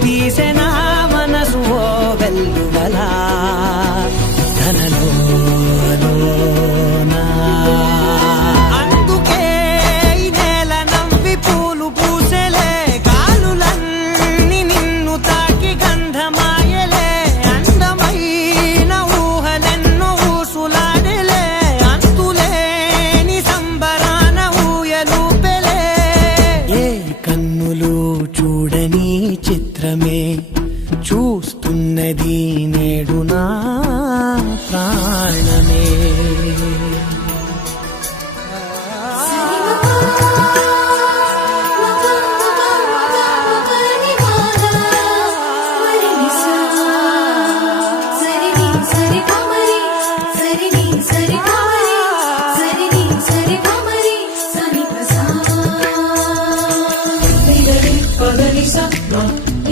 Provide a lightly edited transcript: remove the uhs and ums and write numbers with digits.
తీసెనా మనసు ఓ వెల్లువలా తనలోనా. అందుకే ఈ నేల నవ్వి పూలు పూసెలే, గాలులన్నీ నిన్ను తాకి గంధమాయలే, అందమైన ఊహలెన్నో ఊసులాడలే, అంతులేని సంబరాన ఊయలూపెలే. ఏ కన్నులు చూడని చిత్రమే చూస్తున్నది నేడు నా ప్రాణమే.